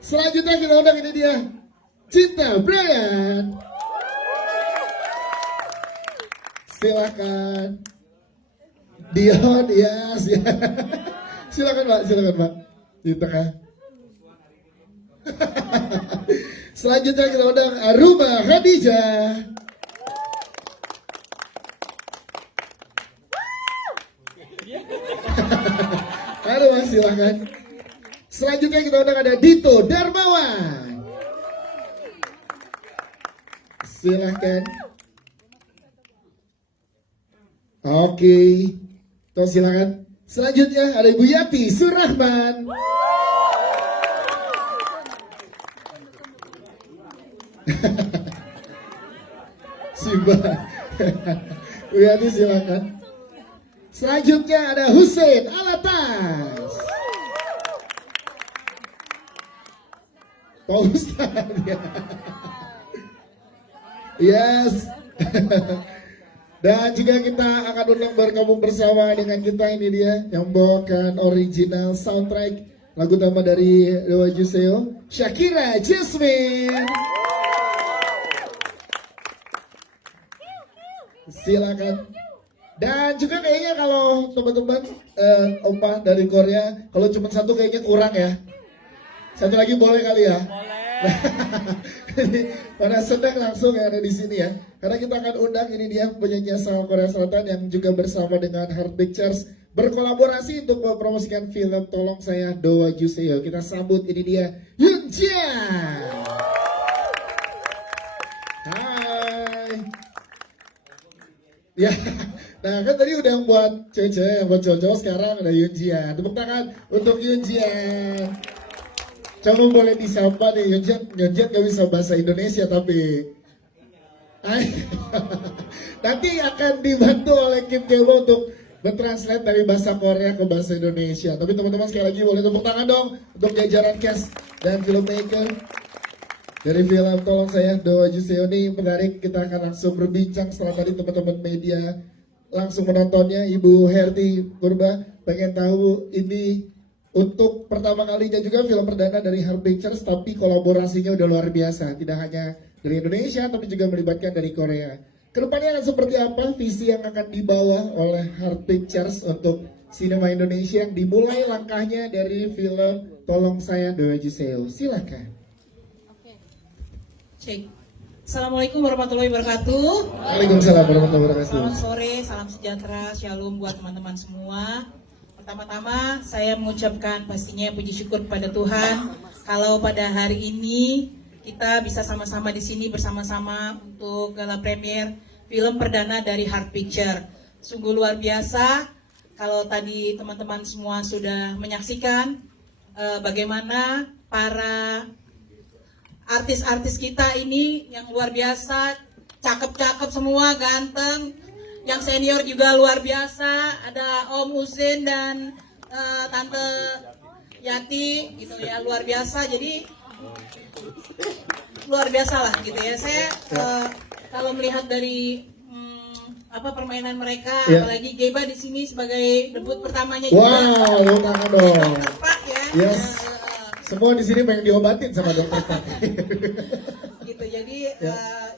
Selanjutnya kita undang ini dia Cinta Brian. Silakan. Dion, yes, ya. Silakan Pak, di tengah. Selanjutnya kita undang Aruma Khadijah. Aduh, silakan. Selanjutnya kita undang ada Dito Darmawan. Silakan. Oke. Tuh silakan. Selanjutnya ada Ibu Yati Surahman. Simba. Bu Yati silakan. Selanjutnya ada Hussein Alatas. Pak Ustadz ya. Yes. Dan juga kita akan undang bergabung bersama dengan kita ini dia yang membawakan original soundtrack lagu tema dari Dewa Juseo, Shakira Jasmine. Silakan. Dan juga kayaknya kalau teman-teman opa dari Korea, kalau cuma satu kayaknya kurang ya. Satu lagi boleh kali ya? Boleh. Pada sedang langsung ya ada di sini ya. Karena kita akan undang ini dia penyanyi asal Korea Selatan yang juga bersama dengan Heart Pictures berkolaborasi untuk mempromosikan film Tolong Saya Doa Juseo. Kita sambut ini dia Yoon Jian. Hai. Ya. Nah kan tadi udah yang buat cewek-cewek, yang buat cowok-cowok, sekarang ada Yoon Jian. Tepuk tangan untuk Yoon Jian. Coba boleh disapa nih, Yoon Jian gak bisa bahasa Indonesia tapi nanti akan dibantu oleh Kim Kebo untuk bertranslate dari bahasa Korea ke bahasa Indonesia. Tapi teman-teman sekali lagi boleh tepuk tangan dong untuk jajaran cast dan filmmaker dari film Tolong Saya Doa Juseo ini. Menarik, kita akan langsung berbincang setelah tadi teman-teman media langsung menontonnya. Ibu Herti Purba pengen tahu ini untuk pertama kalinya juga film perdana dari Heart Pictures, tapi kolaborasinya udah luar biasa. Tidak hanya dari Indonesia, tapi juga melibatkan dari Korea. Kedepannya akan seperti apa visi yang akan dibawa oleh Heart Pictures untuk sinema Indonesia yang dimulai langkahnya dari film Tolong Saya Doa Juseo. Silakan. Oke. Cek. Assalamualaikum warahmatullahi wabarakatuh. Waalaikumsalam warahmatullahi wabarakatuh. Selamat sore, salam sejahtera, shalom buat teman-teman semua. Pertama-tama saya mengucapkan pastinya puji syukur kepada Tuhan kalau pada hari ini kita bisa sama-sama di sini bersama-sama untuk gala premier film perdana dari Heart Picture. Sungguh luar biasa kalau tadi teman-teman semua sudah menyaksikan bagaimana para artis-artis kita ini yang luar biasa, cakep-cakep semua, ganteng. Yang senior juga luar biasa, ada Om Usin dan Tante Yati gitu ya, luar biasa. Jadi luar biasa lah gitu ya. Saya kalau melihat dari permainan mereka, apalagi Geba di sini sebagai debut pertamanya juga. Wow, lu tangan dong. Tepat ya. Yes. Semua di sini pengen diobatin sama dokter Pak. Gitu. Jadi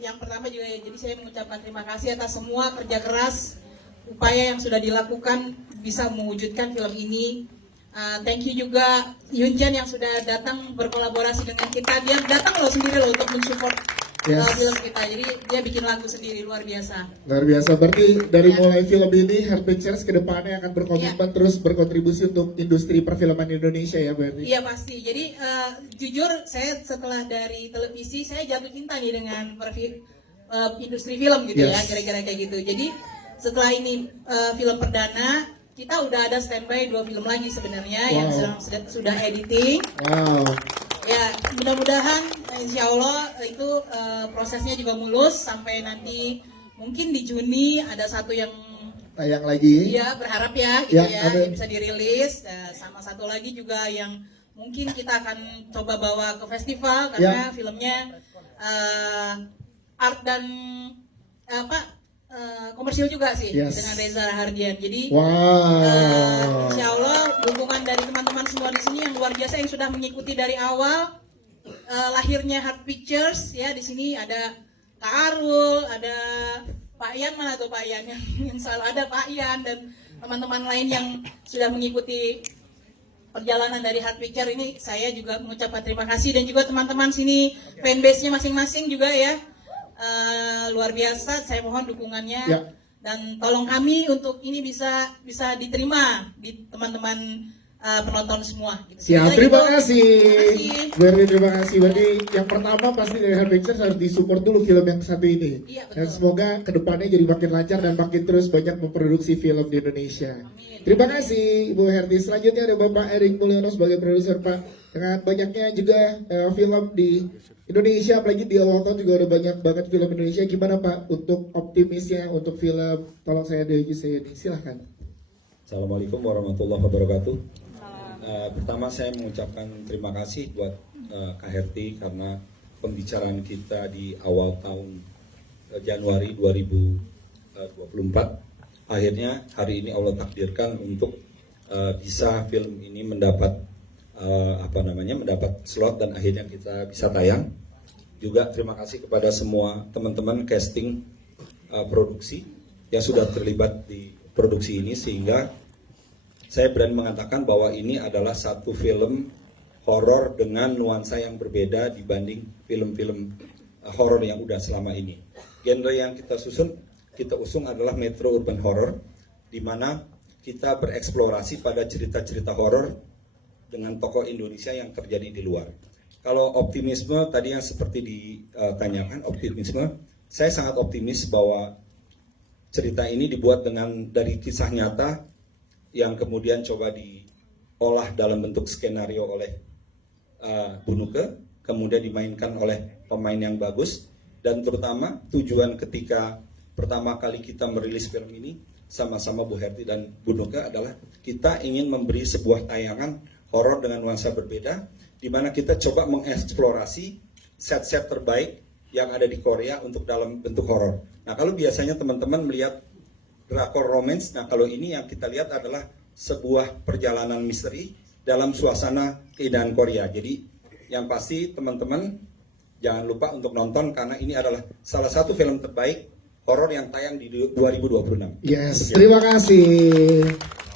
yang pertama juga jadi saya mengucapkan terima kasih atas semua kerja keras, upaya yang sudah dilakukan bisa mewujudkan film ini. Thank you juga Yoon Jian yang sudah datang berkolaborasi dengan kita. Dia datang loh sendiri loh untuk mensupport film kita. Jadi dia bikin lagu sendiri, luar biasa. Luar biasa. Berarti dari mulai film ini Heart Pictures ke depannya akan berkomitmen terus berkontribusi untuk industri perfilman Indonesia ya berarti. Iya pasti. Jadi jujur saya setelah dari televisi saya jatuh cinta nih dengan industri film gitu ya, kira-kira kayak gitu. Jadi setelah ini film perdana, kita udah ada standby 2 film lagi sebenarnya yang sudah editing. Wow. Ya, mudah-mudahan insya Allah itu prosesnya juga mulus sampai nanti mungkin di Juni ada satu yang tayang lagi. Iya, berharap ya gitu ya bisa dirilis. Sama satu lagi juga yang mungkin kita akan coba bawa ke festival karena filmnya art dan komersil juga sih dengan Reza Rahardian. Jadi insya Allah dukungan dari teman-teman semua di sini yang luar biasa yang sudah mengikuti dari awal lahirnya Heart Pictures ya. Di sini ada Kak Arul, ada Pak Ian, mana tuh Pak Ian yang selalu ada Pak Ian dan teman-teman lain yang sudah mengikuti perjalanan dari Heart Picture ini. Saya juga mengucapkan terima kasih dan juga teman-teman sini fanbase-nya masing-masing juga ya. Luar biasa, saya mohon dukungannya Ya. dan tolong kami untuk ini bisa diterima di teman-teman penonton semua. Gitu. Siap, Kira-kira terima gitu. kasih. Terima kasih. Bu Erni, terima kasih. Berarti yang pertama pasti dari Heart Pictures harus disupport dulu film yang satu ini. Iya, betul. Dan semoga kedepannya jadi makin lancar dan makin terus banyak memproduksi film di Indonesia. Amin. Terima kasih Bu Herti. Selanjutnya ada Bapak Erik Mulyono sebagai produser Pak. Dengan banyaknya juga film di Indonesia, apalagi di awal tahun juga udah banyak banget film Indonesia. Gimana Pak untuk optimisnya untuk film Tolong Saya Dewi Saya ini? Silahkan. Assalamualaikum warahmatullahi wabarakatuh. Pertama saya mengucapkan terima kasih buat Kak Herti karena pembicaraan kita di awal tahun Januari 2024. Akhirnya hari ini Allah takdirkan untuk bisa film ini mendapat mendapat slot dan akhirnya kita bisa tayang. Juga terima kasih kepada semua teman-teman casting produksi yang sudah terlibat di produksi ini sehingga saya berani mengatakan bahwa ini adalah satu film horor dengan nuansa yang berbeda dibanding film-film horor yang udah selama ini. Genre yang kita usung adalah metro urban horror, di mana kita bereksplorasi pada cerita-cerita horor dengan tokoh Indonesia yang terjadi di luar. Kalau optimisme tadi yang seperti ditanyakan, optimisme, saya sangat optimis bahwa cerita ini dibuat dari kisah nyata yang kemudian coba diolah dalam bentuk skenario oleh Bunuke, kemudian dimainkan oleh pemain yang bagus, dan terutama tujuan ketika pertama kali kita merilis film ini sama-sama Bu Herti dan Bunuke adalah kita ingin memberi sebuah tayangan horor dengan nuansa berbeda, di mana kita coba mengeksplorasi set-set terbaik yang ada di Korea untuk dalam bentuk horor. Nah, kalau biasanya teman-teman melihat drakor romance, nah kalau ini yang kita lihat adalah sebuah perjalanan misteri dalam suasana keindahan Korea. Jadi yang pasti teman-teman jangan lupa untuk nonton karena ini adalah salah satu film terbaik horor yang tayang di 2026. Yes, terima kasih.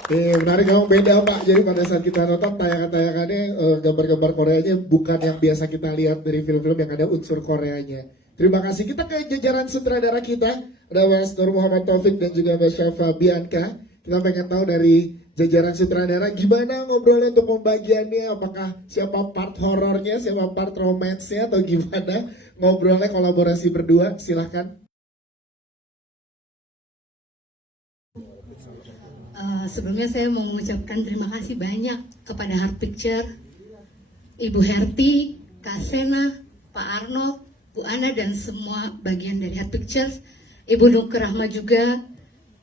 Menarik, kamu beda Pak. Jadi pada saat kita nonton tayangan-tayangannya gambar-gambar Koreanya bukan yang biasa kita lihat dari film-film yang ada unsur Koreanya. Terima kasih. Kita ke jajaran sutradara kita, ada Mas Nur Muhammad Taufik dan juga Mbak Syafa Bianca. Kita pengen tahu dari jajaran sutradara gimana ngobrolnya untuk pembagiannya, apakah siapa part horornya, siapa part romance-nya, atau gimana ngobrolnya kolaborasi berdua. Silahkan. Sebelumnya saya mau mengucapkan terima kasih banyak kepada Heart Picture, Ibu Herti, Kak Sena, Pak Arnold, Bu Ana dan semua bagian dari Heart Pictures, Ibu Nuke Rahma juga,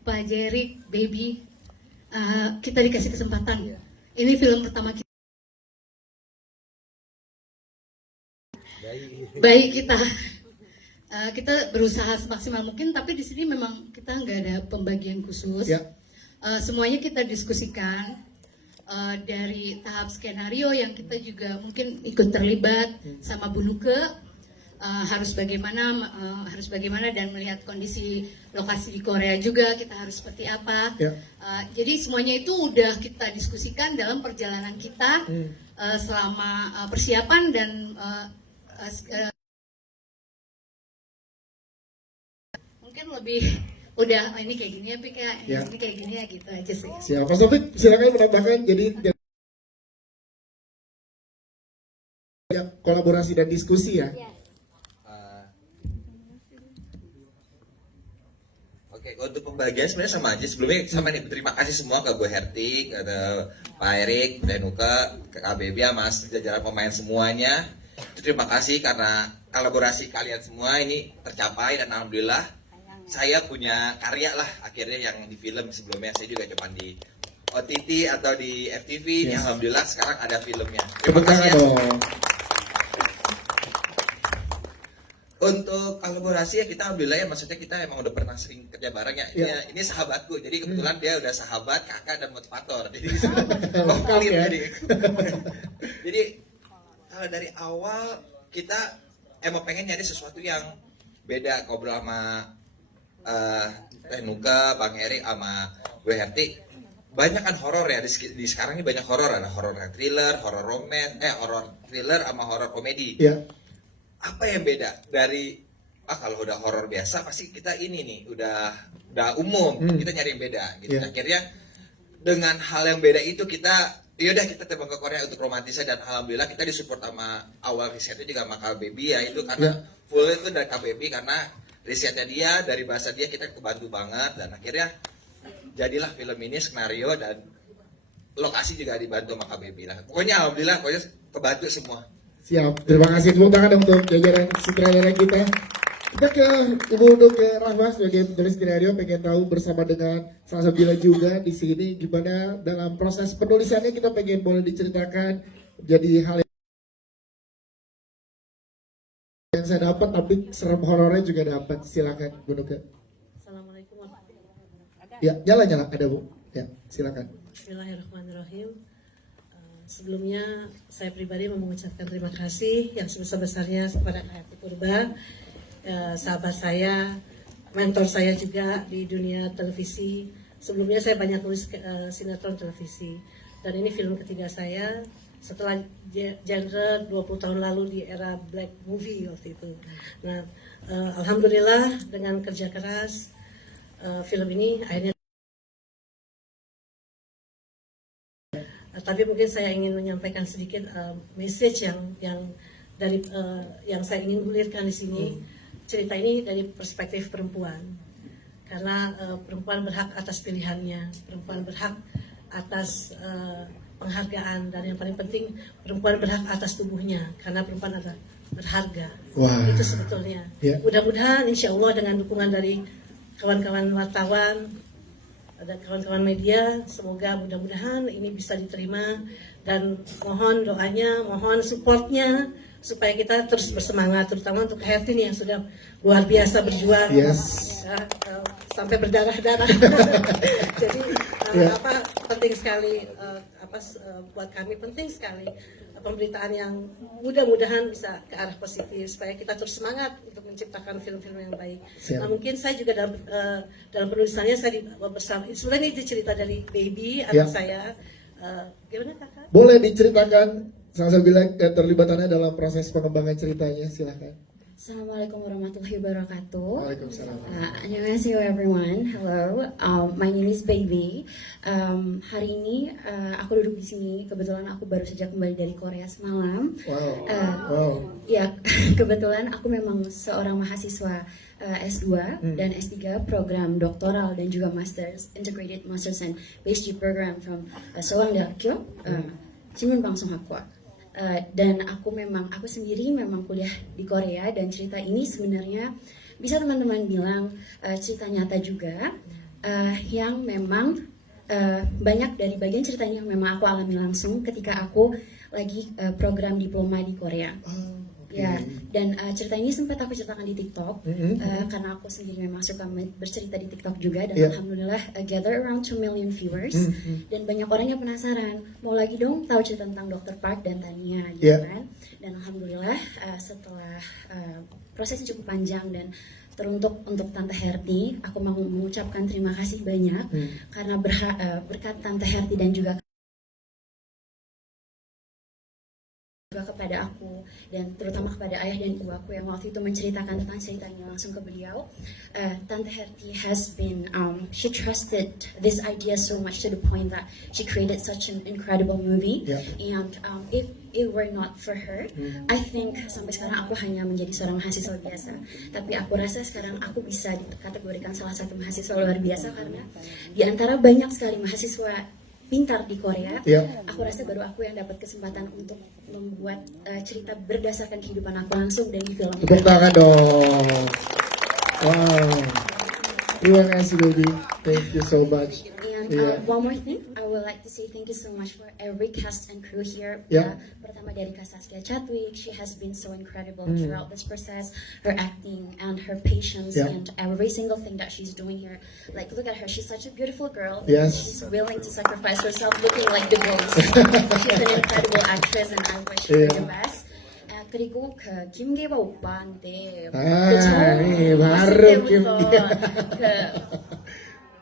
Pak Jerik, Baby. Kita dikasih kesempatan. Ini film pertama kita. Baik kita. Kita berusaha semaksimal mungkin, tapi di sini memang kita nggak ada pembagian khusus. Ya. Semuanya kita diskusikan dari tahap skenario yang kita juga mungkin ikut terlibat sama Bu Nuke. Harus bagaimana dan melihat kondisi lokasi di Korea juga kita harus seperti apa. Ya. Jadi semuanya itu udah kita diskusikan dalam perjalanan kita selama persiapan dan mungkin lebih udah ini kayak gini ya Pik ya, ini kayak gini ya gitu aja sih. Siap, Mas Taufik silakan menambahkan. Jadi kolaborasi dan diskusi ya. Oke, untuk pembagian sebenarnya sama aja. Sebelumnya sama nih, terima kasih semua ke Bu Herti, ke Pak Erik, Bu Nuke, ke Kak Bebi, Mas, jajaran pemain semuanya. Terima kasih karena kolaborasi kalian semua ini tercapai dan alhamdulillah saya punya karya lah akhirnya yang di film. Sebelumnya saya juga cuma di OTT atau di FTV, ini alhamdulillah sekarang ada filmnya. Terima Tepuk kasih tangan ya. dong. Untuk kolaborasi ya kita alhamdulillah ya, maksudnya kita emang udah pernah sering kerja bareng ya. Ini sahabatku, jadi kebetulan dia udah sahabat, kakak dan motivator. Jadi Lengkap ya. jadi kalau dari awal kita emang pengen nyari sesuatu yang beda. Ngobrol sama Teh Nuka, Bang Erik, sama gue Herti, banyak kan horor ya di sekarang ini, banyak horor, ada horor thriller, horor romance, horor thriller sama horor komedi. Ya. Apa yang beda dari kalau udah horor biasa pasti kita ini nih udah umum, kita nyari yang beda gitu. Yeah. Akhirnya dengan hal yang beda itu kita yaudah kita terbang ke Korea untuk romantisnya, dan alhamdulillah kita disupport sama awal risetnya juga sama KBB ya, itu karena full itu dari KBB, karena risetnya dia, dari bahasa dia kita kebantu banget, dan akhirnya jadilah film ini, skenario dan lokasi juga dibantu sama KBB lah. Pokoknya alhamdulillah, pokoknya kebantu semua. Siap, terima kasih, tepuk tangan dong untuk jajaran sutradara kita. Kita ke Ibu Nuke Rahma sebagai penulis skenario, pengen tahu bersama dengan Salsabila juga di sini gimana dalam proses penulisannya, kita pengen boleh diceritakan jadi hal yang saya dapat, tapi serem horornya juga dapat. Silakan Bu Nuke. Assalamualaikum warahmatullahi wabarakatuh. Ya, nyala ada Bu. Ya, silakan. Bismillahirrahmanirrahim. Sebelumnya saya pribadi mau mengucapkan terima kasih yang sebesar-besarnya kepada Kak Hati Purba, sahabat saya, mentor saya juga di dunia televisi. Sebelumnya saya banyak nulis sinetron televisi, dan ini film ketiga saya setelah genre 20 tahun lalu di era black movie waktu itu. Nah, alhamdulillah dengan kerja keras film ini akhirnya. Tapi mungkin saya ingin menyampaikan sedikit message yang dari yang saya ingin gulirkan di sini. Cerita ini dari perspektif perempuan, karena perempuan berhak atas pilihannya, perempuan berhak atas penghargaan, dan yang paling penting perempuan berhak atas tubuhnya, karena perempuan adalah berharga. Wah. Itu sebetulnya. Ya. Mudah-mudahan insya Allah dengan dukungan dari kawan-kawan wartawan, ada kawan-kawan media, semoga mudah-mudahan ini bisa diterima, dan mohon doanya, mohon supportnya supaya kita terus bersemangat, terutama untuk Herti nih yang sudah luar biasa berjuang. Yes. Sampai berdarah-darah. Jadi penting sekali buat kami, penting sekali pemberitaan yang mudah-mudahan bisa ke arah positif supaya kita terus semangat untuk menciptakan film-film yang baik. Siap. Nah, mungkin saya juga dalam penulisannya saya bersama, sebenarnya ini cerita dari Baby, anak saya. Gimana kakak? Boleh diceritakan Salsabila keterlibatannya dalam proses pengembangan ceritanya, silakan. Assalamualaikum warahmatullahi wabarakatuh. Waalaikumsalam. Annyeonghaseyo everyone. Hello. My name is Baby. Hari ini aku duduk di sini. Kebetulan aku baru saja kembali dari Korea semalam. Wow. Ya, kebetulan aku memang seorang mahasiswa S2 dan S3 program doktoral dan juga Masters, Integrated Masters and PhD program from Seouldaekyo, Jimun Bangsong Hakwa. Dan aku sendiri memang kuliah di Korea, dan cerita ini sebenarnya bisa teman-teman bilang cerita nyata juga, yang memang banyak dari bagian ceritanya yang memang aku alami langsung ketika aku lagi program diploma di Korea. Ya, dan cerita ini sempat aku ceritakan di TikTok karena aku sendiri memang suka bercerita di TikTok juga, dan alhamdulillah gather around 2 million viewers, dan banyak orang yang penasaran mau lagi dong tahu cerita tentang Dr. Park dan Tania gitu kan. Dan alhamdulillah setelah prosesnya cukup panjang dan teruntuk untuk Tante Herti, aku mau mengucapkan terima kasih banyak karena berkat Tante Herti dan juga kepada aku, dan terutama kepada ayah dan ibu aku yang waktu itu menceritakan tentang ceritanya langsung ke beliau. Tante Herti has been, she trusted this idea so much to the point that she created such an incredible movie. And if it were not for her, I think sampai sekarang aku hanya menjadi seorang mahasiswa biasa. Tapi aku rasa sekarang aku bisa dikategorikan salah satu mahasiswa luar biasa, karena di antara banyak sekali mahasiswa pintar di Korea, aku rasa baru aku yang dapat kesempatan untuk membuat cerita berdasarkan kehidupan aku langsung dan di film. Tepuk tangan dong. Wow. Terima kasih Baby. Thank you so much. And one more thing, I would like to say thank you so much for every cast and crew here. Pertama dari Kak Saskia Chadwick, she has been so incredible throughout this process. Her acting and her patience and every single thing that she's doing here. Like, look at her, she's such a beautiful girl. She's willing to sacrifice herself looking like the ghost. She's an incredible actress and I wish her the best. 그리고 그 김계바 오빠인데 아, 처음 예, 봤을 바로 때부터 김계바.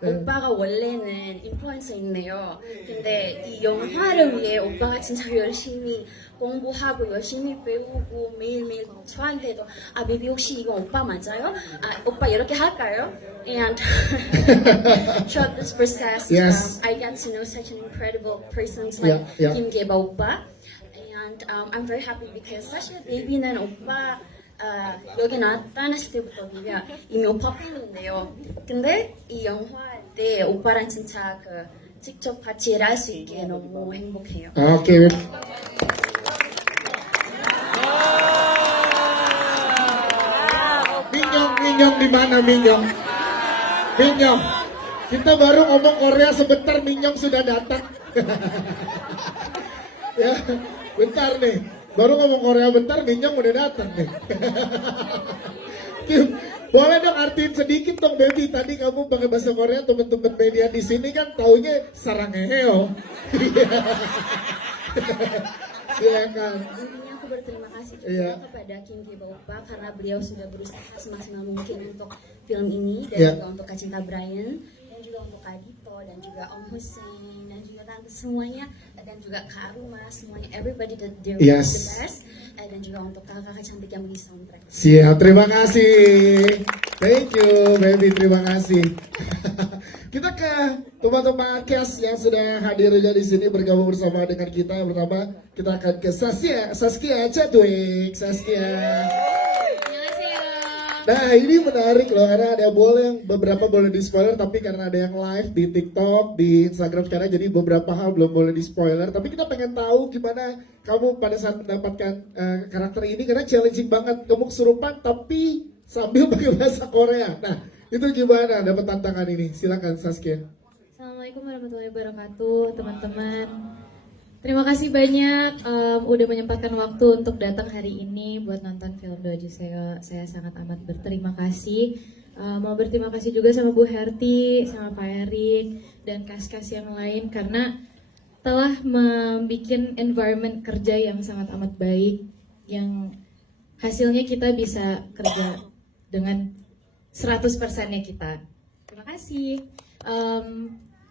오빠가 원래는 인플루언서인데요. 근데 이 영화를 위해 오빠가 진짜 열심히 공부하고 열심히 배우고 매일매일 저한테도 아 베비 혹시 이거 오빠 맞아요? 아 오빠 이렇게 할까요? And throughout this process, Yes. I got to know such an incredible persons like Yeah, yeah. Kim Geba 오빠. And I'm very happy because 사실 베이비는 오빠 여기 나타났을 때부터 그냥 이미 오빠 팬인데요. 근데 이 영화 때 오빠랑 진짜 그 직접 같이 일할 수 있게 너무 행복해요. Oke. Minyong di mana Minyong? Minyong. Kita baru ngomong Korea sebentar, Minyong sudah datang. Ya, bentar nih. Baru ngomong Korea bentar, Minyong udah datang nih. Kim, boleh dong artiin sedikit dong, baby. Tadi kamu pakai bahasa Korea, teman-teman media di sini kan taunya sarangheyo. Silakan. Intinya aku berterima kasih juga Iya. kepada Kim Geba Opa karena beliau sudah berusaha semaksimal mungkin untuk film ini dan Iya. juga untuk Kak Cinta Brian dan juga untuk Kak Dito dan juga Om Hussein dan juga tante semuanya dan juga Kak Aruma semuanya everybody did their Yes. the best dan juga untuk kakak-kakak cantik yang mengisi soundtrack. Siap, terima kasih. Thank you, baby, terima kasih. Kita ke teman-teman cast yang sudah hadir juga di sini bergabung bersama dengan kita. Yang pertama, kita akan ke Saskia Chadwick. Saskia. Nah, ini menarik loh karena ada yang beberapa boleh di spoiler, tapi karena ada yang live di TikTok, di Instagram sekarang, jadi beberapa hal belum boleh di spoiler. Tapi kita pengen tahu gimana kamu pada saat mendapatkan karakter ini karena challenging banget, kamu kesurupan tapi sambil pakai bahasa Korea. Nah, itu gimana dapat tantangan ini? Silakan Saskia. Assalamualaikum warahmatullahi wabarakatuh, teman-teman. Terima kasih banyak udah menyempatkan waktu untuk datang hari ini buat nonton film Doju Seo. Saya sangat amat berterima kasih. Mau berterima kasih juga sama Bu Herti, sama Pak Erik, dan kas-kas yang lain karena telah membuat environment kerja yang sangat amat baik, yang hasilnya kita bisa kerja dengan 100%-nya kita. Terima kasih.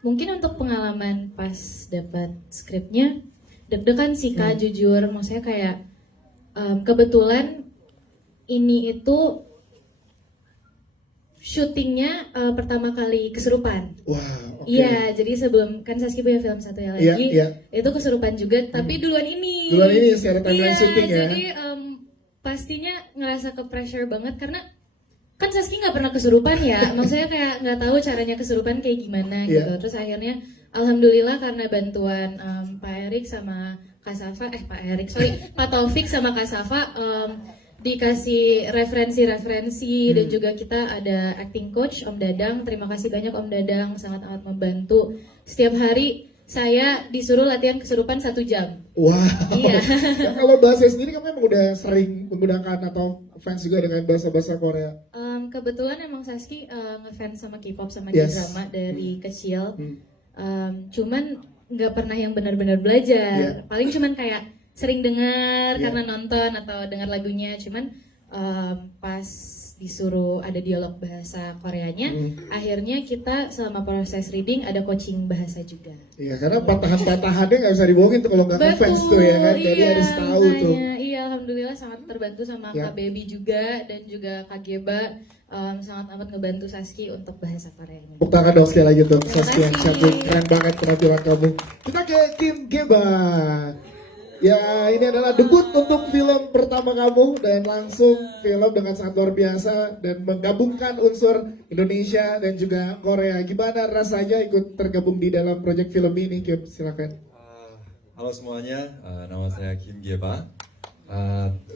Mungkin untuk pengalaman pas dapat skripnya deg-degan sih Kak, jujur. Maksudnya kayak kebetulan ini itu syutingnya pertama kali kesurupan. Wah, oke. Iya, jadi sebelum kan Saski punya film satu yang lagi, Iya. itu kesurupan juga, tapi duluan ini. Duluan ini secara timeline Iya, syuting ya. jadi pastinya ngerasa ke pressure banget karena kan Saski nggak pernah kesurupan ya, maksudnya kayak nggak tahu caranya kesurupan kayak gimana gitu. Iya. Terus akhirnya alhamdulillah karena bantuan Pak Erik sama Kak Safa, Pak Taufik sama Kak Safa dikasih referensi-referensi dan juga kita ada acting coach Om Dadang. Terima kasih banyak Om Dadang, sangat amat membantu. Setiap hari saya disuruh latihan kesurupan 1 jam. Wow. Iya. Ya, kalau bahasa sendiri kamu emang udah sering menggunakan atau fans juga dengan bahasa-bahasa Korea? Kebetulan emang Saski ngefans sama K-pop sama Yes. K-drama dari kecil. Cuman nggak pernah yang benar-benar belajar. Paling cuman kayak sering dengar karena nonton atau dengar lagunya. Cuman pas disuruh ada dialog bahasa Koreanya, akhirnya kita selama proses reading ada coaching bahasa juga. Iya, karena patahan-patahannya nggak bisa dibohongin tuh kalau nggak ngefans tuh ya kan, jadi iya, harus tahu tuh. makanya. Iya, alhamdulillah sangat terbantu sama Ya. Kak Baby juga dan juga Kak Geba, sangat amat ngebantu Saski untuk bahasa Koreanya. Tepuk tangan dong sekali lagi untuk Terima Saskia kasih. Chadwick, keren banget penampilan kamu. Kita ke Kim Geba. Ya, ini adalah debut untuk film pertama kamu dan langsung film dengan sangat luar biasa dan menggabungkan unsur Indonesia dan juga Korea. Gimana rasanya ikut tergabung di dalam proyek film ini, Kim? Silakan. Halo semuanya, nama saya Kim Geba.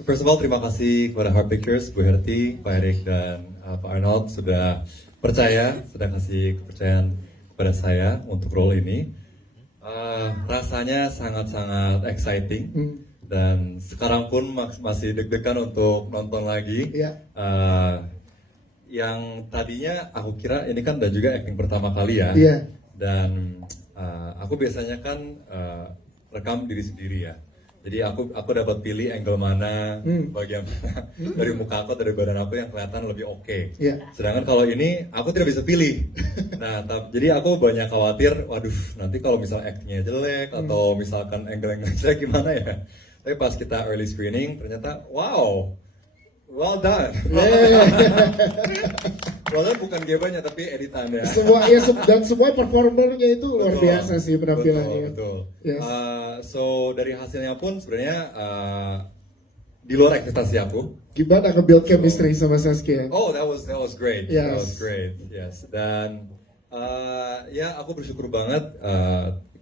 First of all, terima kasih kepada Heart Pictures, Bu Herti, Pak Erik, dan Pak Arnold sudah kasih kepercayaan kepada saya untuk role ini. Rasanya sangat-sangat exciting dan sekarang pun masih deg-degan untuk nonton lagi. Iya. Yang tadinya aku kira ini kan dan juga acting pertama kali ya. Iya. Dan aku biasanya kan rekam diri sendiri ya. Jadi aku dapat pilih angle mana, bagian mana dari muka aku, dari badan aku yang kelihatan lebih oke. Iya. Sedangkan kalau ini aku tidak bisa pilih. Nah, jadi aku banyak khawatir, waduh, nanti kalau misal actingnya jelek atau misalkan angle-angle jelek gimana ya. Tapi pas kita early screening ternyata wow, well done. Well done bukan gebanya tapi editannya. Dan semua performernya itu luar Betul. biasa sih penampilannya. Betul. Yes. So dari hasilnya pun sebenarnya di luar ekspektasi aku. Gimana nge-build chemistry sama Saskia? Oh, that was great. Yes. That was great. Yes. Dan ya aku bersyukur banget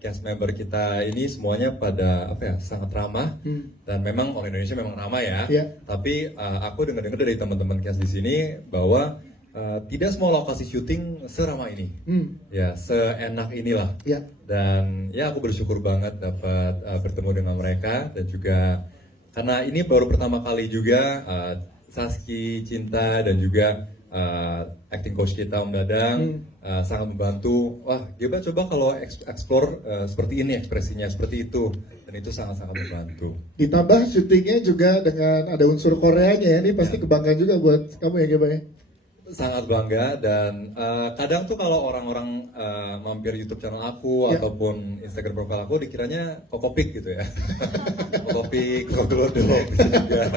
cast member kita ini semuanya pada sangat ramah dan memang orang Indonesia memang ramah ya. Yeah. Tapi aku dengar-dengar dari teman-teman cast di sini bahwa tidak semua lokasi syuting seramah ini. Ya, seenak inilah. Yeah. Dan ya aku bersyukur banget dapat bertemu dengan mereka dan juga karena ini baru pertama kali juga Saski, Cinta dan juga acting coach kita Om Dadang sangat membantu. Wah, Geba coba kalau explore seperti ini ekspresinya seperti itu dan itu sangat-sangat membantu. Ditambah syutingnya juga dengan ada unsur Koreanya ya, ini pasti kebanggaan juga buat kamu ya Geba ya? Sangat bangga dan kadang tuh kalau orang-orang mampir YouTube channel aku ataupun Instagram profile aku dikiranya kokopik gitu ya. Kokopik, koglodok gitu juga.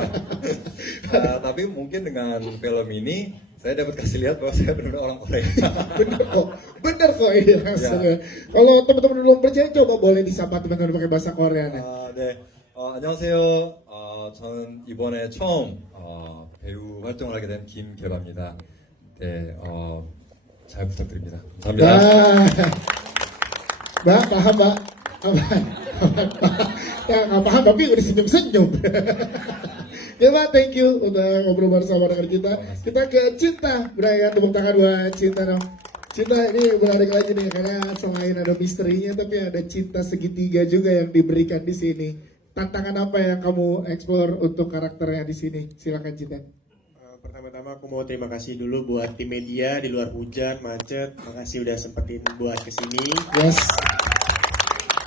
Tapi mungkin dengan film ini saya dapat kasih lihat bahwa saya benar-benar orang Korea. bener kok ini hasilnya. Kalau teman-teman belum percaya coba boleh disapa teman-teman pakai bahasa Korea nih. 네, 안녕하세요. 저는 이번에 처음 배우 활동을 하게 된 김계바입니다. 네, 잘 부탁드립니다. 감사합니다. Mbak, paham Mbak? Ya nggak paham tapi udah senyum-senyum. Ya Mbak, thank you udah ngobrol bersama dengan kita. Kita ke Cinta, berikan tepuk tangan buat Cinta dong. Cinta ini menarik lagi nih karena selain ada misterinya tapi ada cinta segitiga juga yang diberikan di sini. Tantangan apa yang kamu explore untuk karakternya di sini? Silakan Cinta. Pertama-tama aku mau terima kasih dulu buat tim media di luar hujan, macet. Makasih udah sempetin buat kesini. Yes.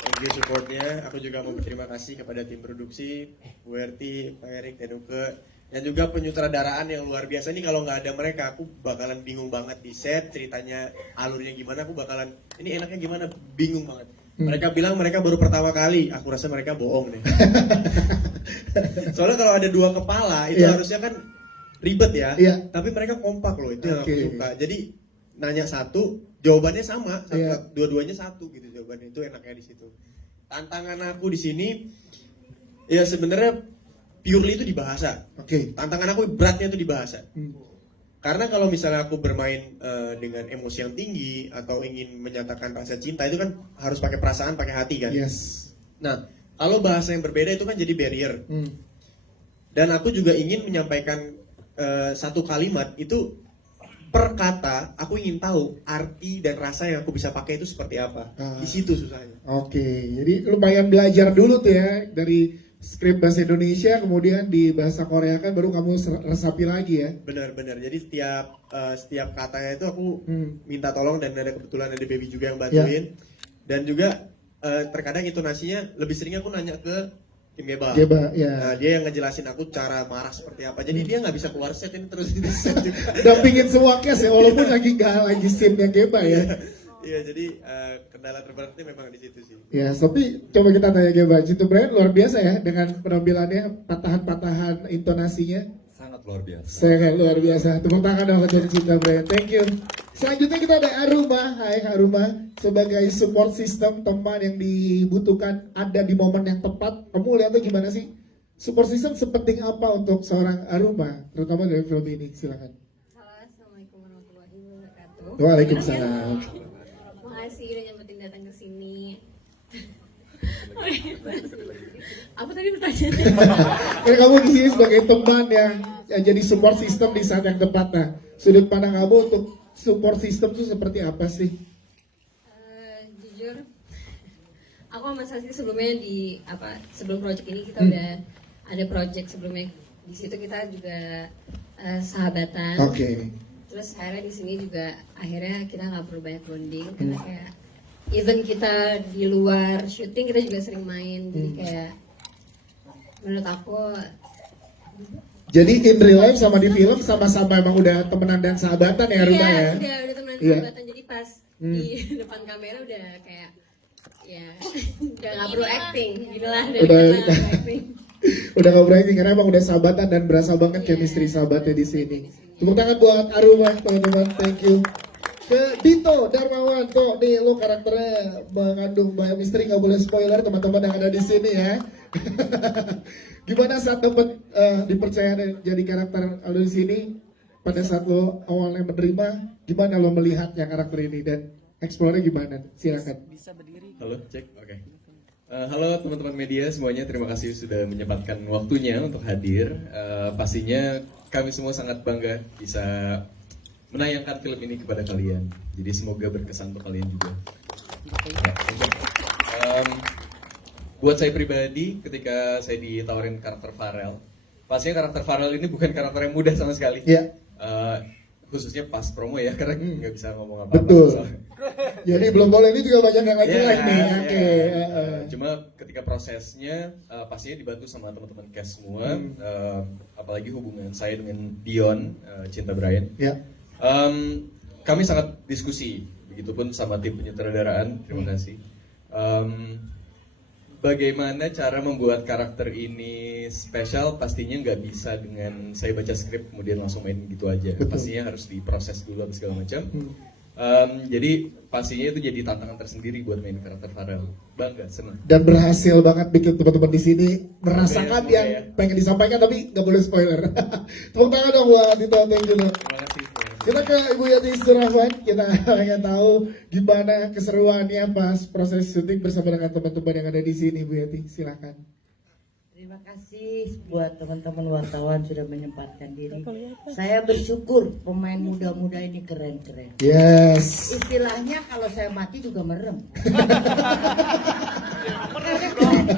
Thank you supportnya. Aku juga mau berterima kasih kepada tim produksi, Bu Erti, Pak Erik, Tenuke, dan juga penyutradaraan yang luar biasa. Ini kalau nggak ada mereka, aku bakalan bingung banget di set, ceritanya alurnya gimana, aku bakalan, ini enaknya gimana, bingung banget. Mereka bilang mereka baru pertama kali, aku rasa mereka bohong nih. Soalnya kalau ada dua kepala, itu harusnya kan ribet ya, tapi mereka kompak loh, itu yang aku suka. Jadi nanya satu, jawabannya sama, dua-duanya satu gitu jawabannya, itu enaknya di situ. Tantangan aku di sini, ya sebenarnya purely itu di bahasa. Tantangan aku beratnya itu di bahasa. Karena kalau misalnya aku bermain dengan emosi yang tinggi atau ingin menyatakan rasa cinta itu kan harus pakai perasaan, pakai hati kan. Yes. Nah, kalau bahasa yang berbeda itu kan jadi barrier. Dan aku juga ingin menyampaikan satu kalimat itu per kata aku ingin tahu arti dan rasa yang aku bisa pakai itu seperti apa. Di situ susahnya. Jadi lumayan belajar dulu tuh ya dari skrip bahasa Indonesia kemudian di bahasa Korea kan baru kamu resapi lagi ya. Benar-benar. Jadi setiap katanya itu aku minta tolong dan ada kebetulan ada baby juga yang bantuin. Dan juga terkadang intonasinya lebih sering aku nanya ke Kim Geba. Nah, dia yang ngejelasin aku cara marah seperti apa. Jadi dia nggak bisa keluar set ini terus di set juga. Dampingin semua case ya walaupun lagi scene-nya Geba ya. Iya, jadi kendala terberatnya memang di situ sih. Ya, tapi coba kita tanya Geba. Cinta Brand luar biasa ya dengan penampilannya, patahan-patahan intonasinya. Sangat luar biasa. Sangat luar biasa. Tepuk tangan dong untuk Cinta Brand. Thank you. Selanjutnya kita ada Aruma. Hai Aruma, sebagai support system teman yang dibutuhkan ada di momen yang tepat. Kamu lihatnya gimana sih? Support system sepenting apa untuk seorang Aruma, terutama dari film ini? Silakan. Halo, assalamualaikum warahmatullahi wabarakatuh. Waalaikumsalam. Makasih udah nyempetin datang ke sini. Apa tadi pertanyaannya? Karena kamu di sini sebagai teman yang jadi support system di saat yang tepat. Nah, sudut pandang kamu untuk support system itu seperti apa sih? Jujur, aku sama Saski sebelumnya sebelum project ini kita udah ada project sebelumnya. Di situ kita juga sahabatan. Terus akhirnya di sini juga akhirnya kita nggak perlu banyak bonding karena kayak even kita di luar syuting kita juga sering main, jadi kayak menurut aku Jadi in real life sama di film sama-sama emang udah temenan dan sahabatan ya Runa ya? udah temenan Iya. sahabatan, jadi pas di depan kamera udah kayak ya udah nggak perlu acting gitu lah, Udah. nggak perlu acting. Udah gak berani karena emang udah sahabatan dan berasa banget chemistry sahabatnya di sini. Tepuk tangan buat Aruma teman-teman, thank you. Ke Dito Darmawan, tuh nih lo karakternya mengandung banyak misteri, nggak boleh spoiler teman-teman yang ada di sini ya. Gimana saat dapat dipercaya jadi karakter lo di sini? Pada saat lo awalnya menerima, gimana lo melihatnya karakter ini dan explore-nya gimana? Silakan. Halo, cek. Oke. Halo teman-teman media semuanya, terima kasih sudah menyempatkan waktunya untuk hadir. Pastinya kami semua sangat bangga bisa menayangkan film ini kepada kalian. Jadi semoga berkesan untuk kalian juga. Buat saya pribadi, ketika saya ditawarin karakter Farel, pastinya karakter Farel ini bukan karakter yang mudah sama sekali. Iya. Khususnya pas promo ya, karena nggak bisa ngomong apa-apa. Betul. soalnya. Jadi belum boleh ini juga banyak yang lagi like nih. Iya. Oke. Cuma ketika prosesnya pastinya dibantu sama teman-teman cast semua, apalagi hubungan saya dengan Dion, Cinta Brian. Ya. Kami sangat diskusi, begitupun sama tim penyutradaraan. Terima kasih. Bagaimana cara membuat karakter ini spesial? Pastinya nggak bisa dengan saya baca skrip kemudian langsung main gitu aja. Betul. Pastinya harus diproses dulu apa segala macam. Jadi pastinya itu jadi tantangan tersendiri buat main karakter Farel. Bangga, senang. Dan berhasil banget bikin teman-teman di sini merasakan Semoga yang ya. pengen disampaikan tapi nggak boleh spoiler. Tepuk tangan dong buat Dito, thank you. Terima kasih. Kita ke Ibu Yati Surahman, kita pengen tahu gimana keseruannya pas proses syuting bersama dengan teman-teman yang ada di sini, Bu Yati. Silakan. Terima kasih buat teman-teman wartawan sudah menyempatkan diri. Saya bersyukur pemain muda-muda ini keren-keren. Yes. Istilahnya kalau saya mati juga merem. Keren banget.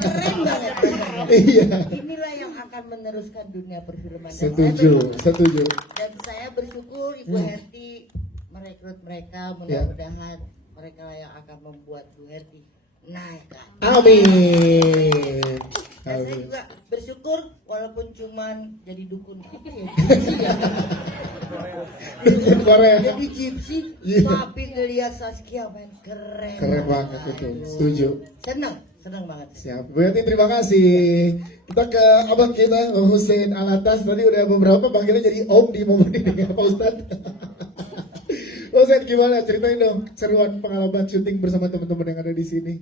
Iya. Inilah yang akan meneruskan dunia perfilman. Dan Setuju, setuju. Dan saya bersyukur Ibu Herti merekrut mereka. Mudah-mudahan mereka yang akan membuat Bu Herti naik. Amin. Dan saya juga bersyukur walaupun cuman jadi dukun Korea. jadi gypsy, Iya. tapi ngelihat Saskia main keren. Keren banget itu, setuju. Senang banget. Siap, Bu Yati terima kasih. Kita ke abang kita, Bang Hussein Alatas. Tadi udah beberapa panggilnya jadi Om di momen ini ya Pak Ustadz. Bang Hussein gimana? Ceritain dong seruan pengalaman syuting bersama teman-teman yang ada di sini.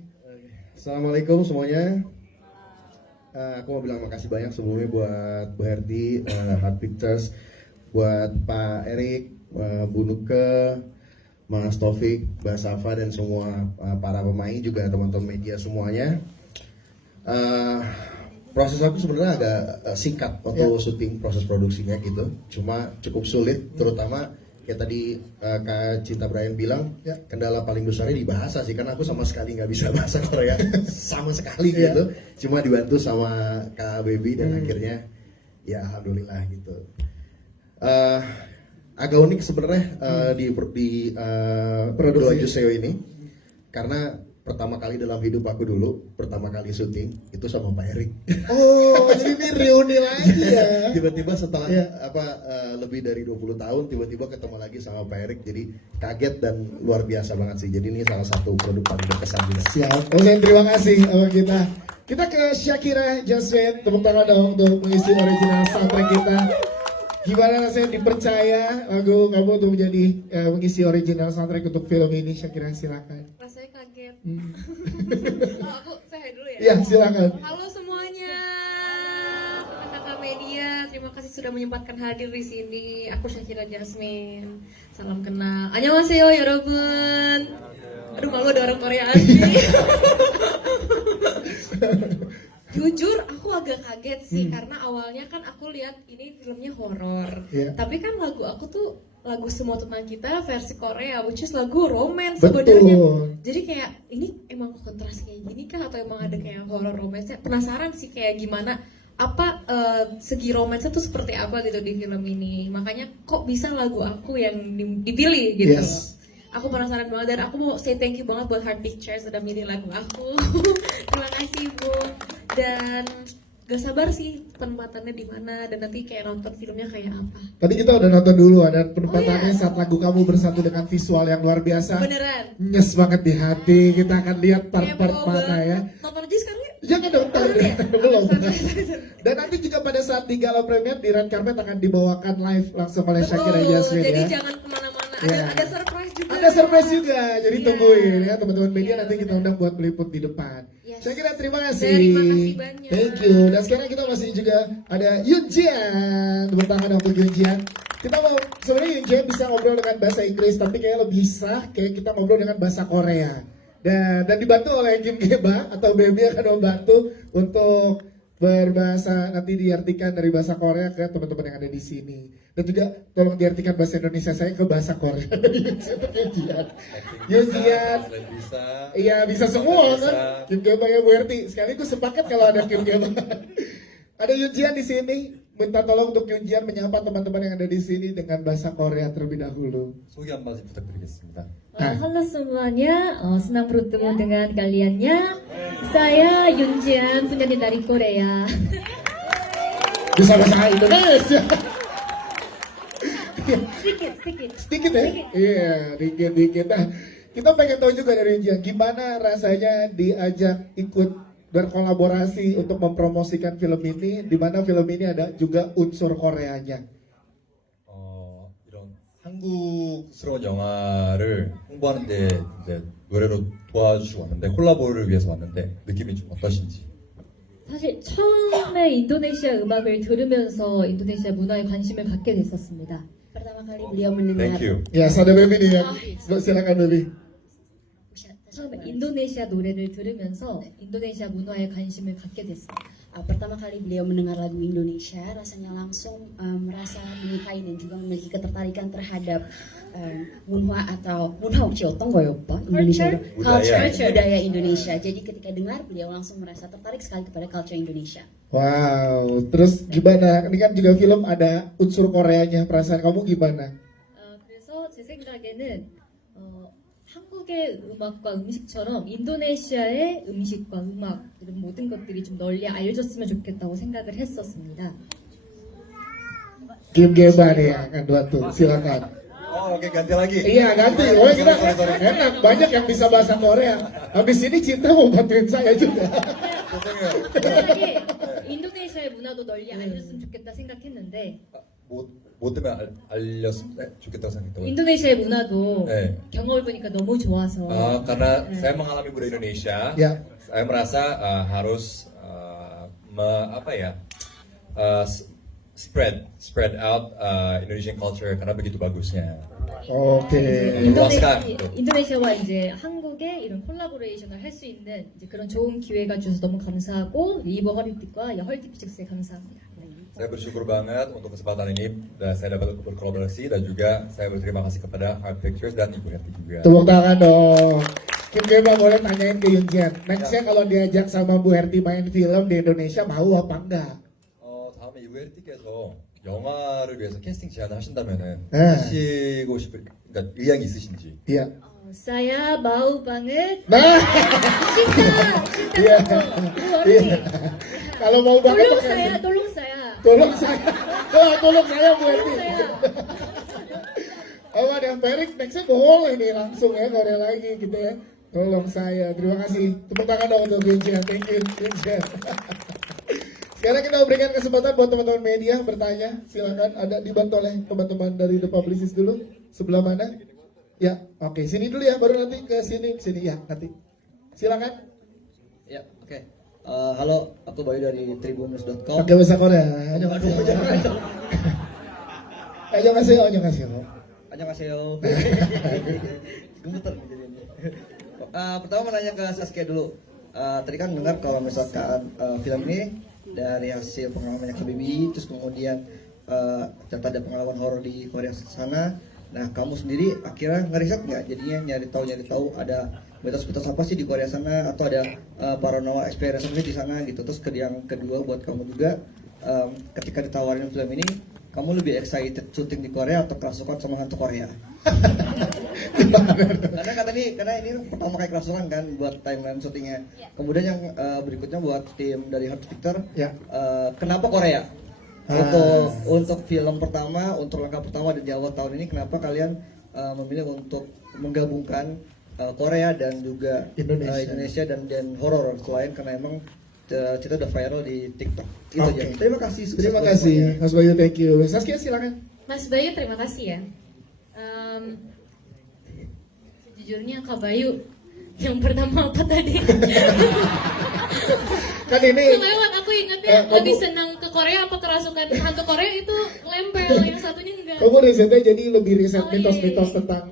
Assalamualaikum semuanya. Aku mau bilang makasih banyak sebelumnya buat Bu Herti, Heart Pictures, buat Pak Erik, Bu Nuke, Mas Taufik, Mbak Safa dan semua para pemain juga teman-teman media semuanya. Proses aku sebenarnya agak singkat waktu syuting proses produksinya gitu, cuma cukup sulit terutama kayak tadi Kak Cinta Brian bilang kendala paling besarnya di bahasa sih karena aku sama sekali nggak bisa bahasa Korea sama sekali gitu, cuma dibantu sama Kak Baby dan akhirnya ya alhamdulillah gitu. Agak unik sebenarnya di Produksi Juseo ini karena pertama kali dalam hidup aku dulu pertama kali syuting itu sama Pak Erik. Oh, jadi ini reuni lagi ya. Tiba-tiba setelah lebih dari 20 tahun tiba-tiba ketemu lagi sama Pak Erik, jadi kaget dan luar biasa banget sih. Jadi ini salah satu produk paling berkesan juga. Siap. Oke, terima kasih abang kita. Kita ke Shakira Jasmine, tepuk tangan dong untuk mengisi original soundtrack kita. Gimana rasanya dipercaya lagu kamu untuk menjadi mengisi original soundtrack untuk film ini? Shakira silakan. Rasanya kaget. Saya dulu ya. Iya, silakan. Halo semuanya, kakak media, terima kasih sudah menyempatkan hadir di sini. Aku Shakira Jasmine. Salam kenal. Annyeonghaseyo yorobun. Aduh malu ada orang Korea asli. Jujur aku agak kaget sih karena awalnya kan aku lihat ini filmnya horor. Tapi kan lagu aku tuh lagu Semua Tentang Kita versi Korea, which is lagu romance sebenarnya. Jadi kayak ini emang kontras kayak gini kah atau emang ada kayak horor romance-nya? Penasaran sih kayak gimana apa segi romansnya tuh seperti apa gitu di film ini. Makanya kok bisa lagu aku yang dipilih gitu. Aku penasaran banget dan aku mau say thank you banget buat Heart Pictures sudah milih lagu aku. Terima kasih Bu. Dan gak sabar sih penempatannya di mana dan nanti kayak nonton filmnya kayak apa. Tadi kita udah nonton dulu, ada penempatannya saat lagu kamu bersatu dengan visual yang luar biasa. Beneran. Nyes banget di hati. Kita akan lihat part-part mana ya. Nonton aja sekarang ya? Jangan dong, belum. Dan nanti juga pada saat di gala premier di red carpet akan dibawakan live langsung oleh Shakira Yasmin jadi ya. jangan kemana-mana. Ya. Ada surprise juga. Ada surprise juga, jadi tungguin ya teman-teman media, nanti kita undang buat meliput di depan. Shakira terima kasih. Terima kasih banyak. Thank you. Dan sekarang kita masih juga ada Yoon Jian. Tepuk tangan untuk Yoon Jian. Kita mau sebenarnya Yoon Jian bisa ngobrol dengan bahasa Inggris, tapi kayaknya lebih sah kayak kita ngobrol dengan bahasa Korea. Dan dibantu oleh Kim Geba atau Baby akan membantu untuk berbahasa, nanti diartikan dari bahasa Korea ke teman-teman yang ada di sini. Dan juga tolong diartikan bahasa Indonesia saya ke bahasa Korea. Yoon Jian. Iya bisa semua kan. Kim Geba ya Bu Herti. Sekaligus sepakat kalau ada Kim Geba. Ada Yoon Jian di sini. Minta tolong untuk Yoon Jian menyapa teman-teman yang ada di sini dengan bahasa Korea terlebih dahulu. 소개 한 마디 부탁드리겠습니다. Halo semuanya, senang bertemu dengan kaliannya. Saya Yoon Jian, penyanyi dari Korea. Bisa bahasa Indonesia. Sedikit ya? Iya, dikit. Nah, kita pengen tahu juga dari Yoon Jian, gimana rasanya diajak ikut berkolaborasi untuk mempromosikan film ini, di mana film ini ada juga unsur Koreanya. 이런 한국스러운 영화를 홍보하는데 이제 노래로 도와주시고 왔는데 콜라보를 위해서 왔는데 느낌이 좀 어떠신지? 사실 처음에 인도네시아 음악을 들으면서 인도네시아 문화에 관심을 갖게 됐었습니다. Pertama kali beliau mendengar. Thank you. Ya, ada Baby nih ya. Silakan Baby. 처음에 인도네시아 노래를 들으면서 인도네시아 문화에 관심을 갖게 됐습니다. Pertama kali beliau mendengar lagu Indonesia, rasanya langsung merasa menyukai dan juga memiliki ketertarikan terhadap munhwa atau munhwa 어떤 거예요, Pak? Indonesia culture budaya Indonesia. Jadi ketika dengar beliau langsung merasa tertarik sekali kepada culture Indonesia. Wow, terus gimana? Ini kan juga film ada unsur Koreanya. Perasaan kamu gimana? 그래서 제 생각에는 한국의 음악과 음식처럼 인도네시아의 음식과 음악 이런 모든 것들이 좀 널리 알려졌으면 좋겠다고 생각을 했었습니다. Kim Geba nih ya, akan bantu. Silakan. Oke, ganti lagi. Iya, ganti. Oh, kita enak, banyak yang bisa bahasa Korea. Habis ini Cinta mau bantuin saya juga. 만약에 인도네시아의 문화도 널리 알려졌으면 좋겠다 생각했는데 뭐 때문에 알렸으면 좋겠다고 생각했다고요? 인도네시아의 문화도 네. 경험을 보니까 너무 좋아서 karena saya mengalami budaya Indonesia, Ya. saya merasa harus spread out Indonesian culture karena begitu bagusnya. Oke. 인도네시아와 이제 한국의 이런 콜라보레이션을 할 수 있는 이제 그런 좋은 기회가 주셔서 너무 감사하고 위버 허리픽과 헐티피식스에 감사합니다. Saya bersyukur banget untuk kesempatan ini dan saya dapat berkolaborasi dan juga saya berterima kasih kepada Art Pictures dan Ibu Herti juga. Tepuk tangan dong. Kim Geba boleh tanyain ke Yoon Jian. Nextnya kalau diajak sama Bu Herti main film di Indonesia mau apa enggak? 다음에 이부 herti께서 영화를 위해서 캐스팅 제안을 하신다면은 네. 하시고 싶은 그러니까 의향이 있으신지? Iya. saya mau banget Nah, cinta iya. Bu Iya. Kalau mau banget tolong pakai- saya Tolong saya. Tolong saya Bu Herti. Oh, ada Perik, nextnya boleh nih langsung ya Korea lagi gitu ya. Tolong saya. Terima kasih. Tepuk tangan dong untuk Yoon Jian. Thank you, Yoon Jian. Sekarang kita berikan kesempatan buat teman-teman media bertanya. Silakan, ada dibantu oleh teman-teman dari The Publicist dulu. Sebelah mana? Ya, oke. Sini dulu ya, baru nanti ke sini. Sini ya, nanti. Silakan. Ya, oke. Halo, aku Bayu dari tribunnews.com. Pakai bahasa Korea. Annyeonghaseyo. Annyeonghaseyo. Annyeonghaseyo. Gemeter jadinya. Pertama mau nanya ke Saskia dulu. Tadi kan dengar kalau misalkan film ini dari hasil pengalaman yang KBBI, terus kemudian ternyata ada pengalaman horor di Korea sana. Nah, kamu sendiri akhirnya ngeriset nggak? Jadinya nyari tahu ada mitos-mitos apa sih di Korea sana, atau ada paranormal experience di sana gitu. Terus yang kedua buat kamu juga, ketika ditawarin film ini, kamu lebih excited syuting di Korea atau kerasukan sama hantu Korea? karena ini pertama kali kerasukan kan buat timeline syutingnya. Kemudian yang berikutnya buat tim dari Heart Picture, kenapa Korea? Untuk film pertama, untuk langkah pertama di awal tahun ini, kenapa kalian memilih untuk menggabungkan Korea dan juga Indonesia dan horor selain karena emang kita udah viral di TikTok. Itu aja. Terima kasih. Terima kasih, Mas Bayu, thank you. Saskia silakan. Mas Bayu, terima kasih ya. Sejujurnya Kak Bayu, yang pertama apa tadi? Kan ini Kelewat, aku ingatnya lebih senang ke Korea apa kerasukan hantu Korea itu lempel, yang satunya enggak. kamu risetnya jadi lebih riset mitos-mitos tentang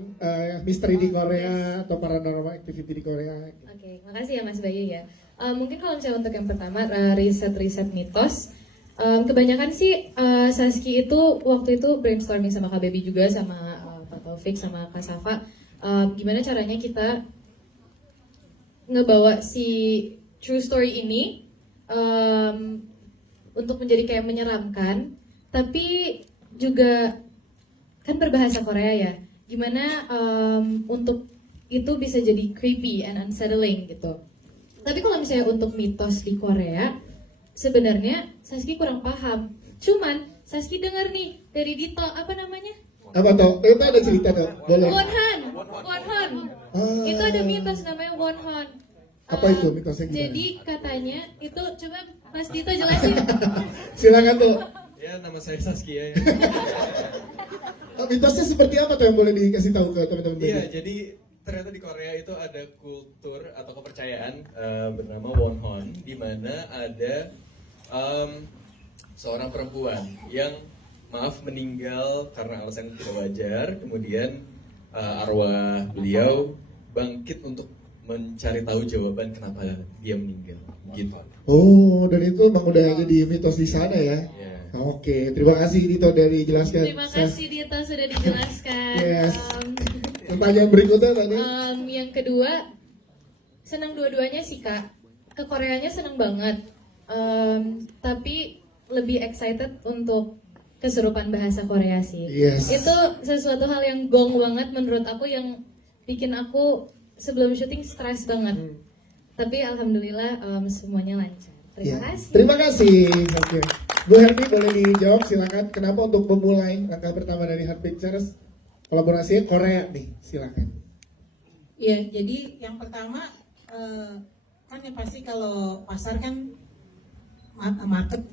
misteri di Korea atau paranormal activity di Korea. Oke, makasih ya Mas Bayu ya. Mungkin kalau misalnya untuk yang pertama riset mitos, kebanyakan sih Saski itu waktu itu brainstorming sama Kak Baby juga sama Pak Taufik sama Kak Safa, gimana caranya kita ngebawa si true story ini untuk menjadi kayak menyeramkan, tapi juga kan berbahasa Korea ya. Gimana untuk itu bisa jadi creepy and unsettling gitu. Tapi kalau misalnya untuk mitos di Korea, sebenarnya Saski kurang paham. Cuman Saski dengar nih dari Dito, apa namanya? Apa tuh? Itu ada cerita tuh, boleh. Wonhan. Itu ada mitos namanya Wonhan. Apa itu mitosnya gimana? Jadi katanya itu, coba Mas Dito jelasin. Silakan tuh. Ya, nama saya Saskia ya. Mitosnya seperti apa tuh yang boleh dikasih tahu ke teman-teman? Iya, jadi ternyata di Korea itu ada kultur atau kepercayaan bernama Wonhon, di mana ada seorang perempuan yang meninggal karena alasan tidak wajar, kemudian arwah beliau bangkit untuk mencari tahu jawaban kenapa dia meninggal, gitu. Oh, dan itu emang udah jadi mitos di sana ya? Oke, terima kasih Dito dari jelaskan. Terima kasih Dito sudah dijelaskan. Yes. Pertanyaan berikutnya tadi. Yang kedua, senang dua-duanya sih Kak. Ke Koreanya senang banget. Tapi lebih excited untuk keserupan bahasa Korea sih. Yes. Itu sesuatu hal yang gong banget menurut aku, yang bikin aku sebelum syuting stres banget. Tapi alhamdulillah semuanya lancar. Terima kasih. Terima kasih. Oke. Bu Hermi boleh dijawab silakan. Kenapa untuk memulai langkah pertama dari Heart Pictures kolaborasi Korea nih? Silakan. Ya, jadi yang pertama kan yang pasti kalau pasar kan market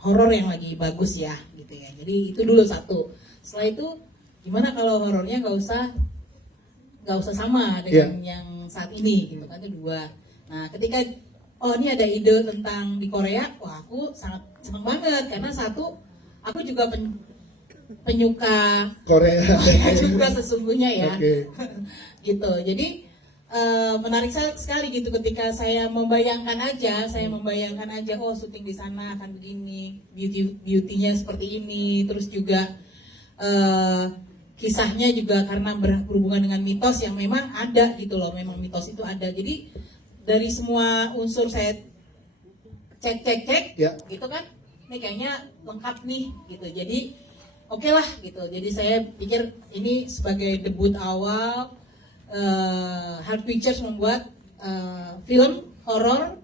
horor yang lagi bagus ya, gitu ya. Jadi itu dulu satu. Setelah itu gimana kalau horornya nggak usah sama dengan yang saat ini, gitu kan, itu dua. Nah, ketika ini ada ide tentang di Korea, wah aku sangat senang banget karena satu, aku juga penyuka Korea juga sesungguhnya ya. Gitu. Jadi menarik sekali gitu ketika saya membayangkan aja oh syuting di sana akan begini, beauty-nya seperti ini, terus juga kisahnya juga karena berhubungan dengan mitos yang memang ada gitu loh, memang mitos itu ada. Jadi dari semua unsur saya cek gitu kan, ini kayaknya lengkap nih gitu. Jadi oke lah gitu. Jadi saya pikir ini sebagai debut awal Heart Pictures membuat film horor,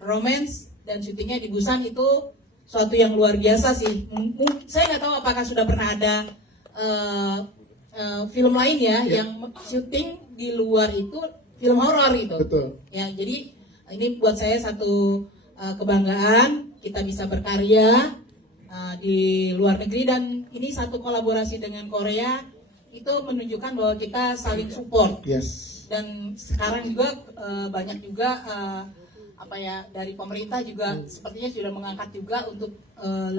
romance, dan syutingnya di Busan itu suatu yang luar biasa sih. Saya nggak tahu apakah sudah pernah ada film lain ya yang syuting di luar itu film horor itu. Betul. Ya, jadi ini buat saya satu kebanggaan kita bisa berkarya di luar negeri, dan ini satu kolaborasi dengan Korea itu menunjukkan bahwa kita saling support. Yes. Dan sekarang juga banyak juga dari pemerintah juga sepertinya sudah mengangkat juga untuk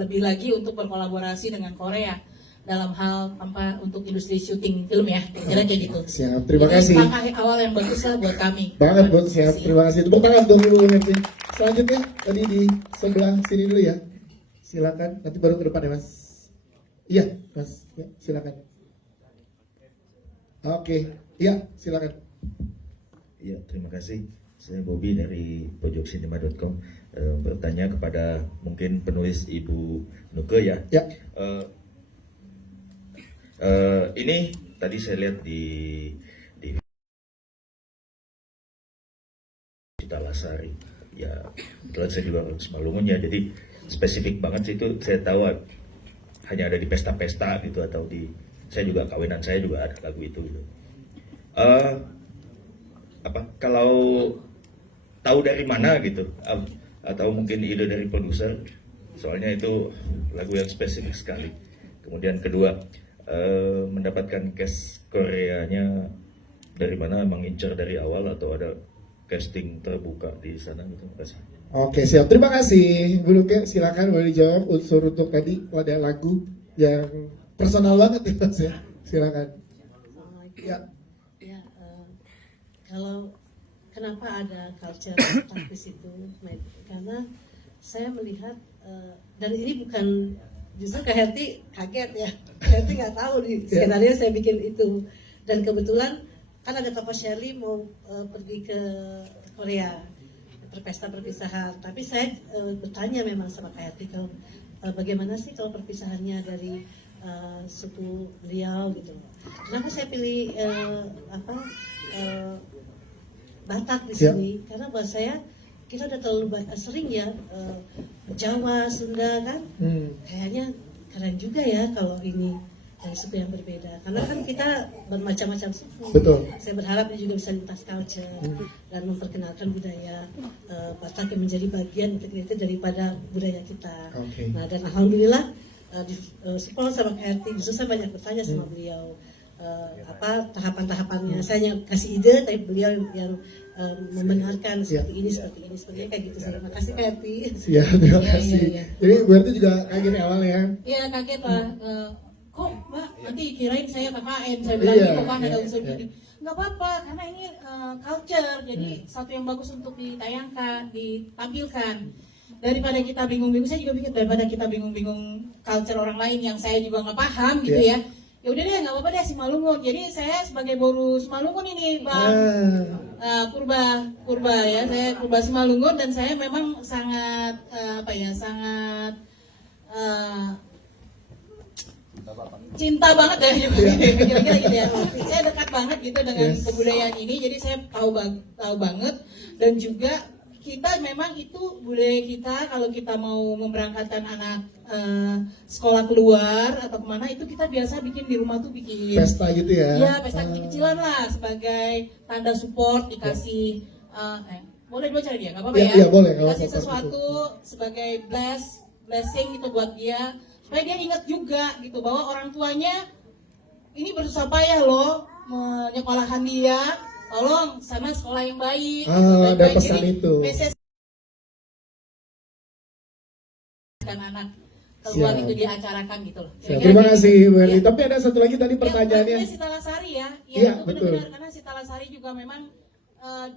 lebih lagi untuk berkolaborasi dengan Korea dalam hal untuk industri syuting film ya, kira kayak gitu. Siap, terima Ini kasih. langkah awal yang bagus lah buat kami. Banget Bu, siap, terima kasih. Tepuk tangan dulu Bu Hermi. Selanjutnya tadi di sebelah sini dulu ya. Silakan, nanti baru ke depan ya Mas. Iya Mas, ya, silakan. Oke, iya silakan. Iya, terima kasih. Saya Bobby dari pojoksinema.com, bertanya kepada mungkin penulis Ibu Nuke ya. Ya. Ini tadi saya lihat di Cita Lasari. Ya, kebetulan saya juga orang Simalungun ya, jadi spesifik banget sih itu. Saya tahu hanya ada di pesta-pesta gitu, atau di saya juga kawinan saya juga ada lagu itu gitu. Kalau tahu dari mana gitu, atau mungkin ide dari produser, soalnya itu lagu yang spesifik sekali. Kemudian kedua, mendapatkan cast Koreanya dari mana, mengincar dari awal atau ada casting terbuka di sana gitu? Terima kasih. Oke, siap. Terima kasih Bu Nuke. Silakan boleh dijawab unsur untuk tadi ada lagu yang personal banget ya Mas ya. Silakan. Ya. Kalau kenapa ada culture artis itu, karena saya melihat dan ini bukan, justru Kak Herti kaget ya. Kak Herti nggak tahu di skenario saya bikin itu, dan kebetulan kan ada tokoh Shirley mau pergi ke Korea berpesta perpisahan, tapi saya bertanya memang sama Kak Herti kalau bagaimana sih kalau perpisahannya dari suku beliau gitu. Kenapa saya pilih Batak di sini? Karena buat saya kita udah terlalu sering ya Jawa, Sunda kan, kayaknya keren juga ya kalau ini dari suku yang berbeda. Karena kan kita bermacam-macam suku. Betul. Saya berharap ini juga bisa lintas culture dan memperkenalkan budaya Batak yang menjadi bagian integrated daripada budaya kita. Okay. Nah, dan alhamdulillah di support sama KRT, justru saya banyak bertanya sama beliau. Tahapan-tahapannya, saya yang kasih ide, tapi beliau yang membenarkan seperti ini, sepertinya kayak gitu. Terima kasih Kak Eti. Siap, terima kasih. Jadi berarti juga kaget awal ya? Iya kaget lah. Kok Mbak nanti kirain saya KKN, saya bilang gitu kan ada unsur gini. Nggak apa-apa, karena ini culture, jadi satu yang bagus untuk ditayangkan, ditampilkan. Daripada kita bingung-bingung, saya juga pikir daripada kita bingung-bingung culture orang lain yang saya juga nggak paham gitu ya. Ya udah deh, nggak apa-apa deh Simalungun. Jadi saya sebagai boru Simalungun ini, Bang Purba ya, saya Purba Simalungun, dan saya memang sangat sangat cinta banget ya, kira-kira gitu ya. Saya dekat banget gitu dengan kebudayaan ini, jadi saya tahu banget, dan juga kita memang itu budaya kita. Kalau kita mau memberangkatkan anak sekolah keluar atau kemana, itu kita biasa bikin di rumah tuh bikin pesta gitu ya? Iya, pesta kecil-kecilan lah sebagai tanda support, dikasih boleh dua cara dia, nggak apa-apa ya? Iya boleh. Kasih sesuatu sebagai blessing itu buat dia, supaya dia ingat juga gitu bahwa orang tuanya ini bersusah payah loh menyekolahkan dia. Tolong sama sekolah yang baik. Ada pesan jadi, itu. Dan anak keluar itu diacarakan gitu loh. Terima kasih Bu Herti. Tapi ada satu lagi tadi pertanyaannya. Sita Lasari ya. Iya, itu betul. benar-benar, karena Sita Lasari juga memang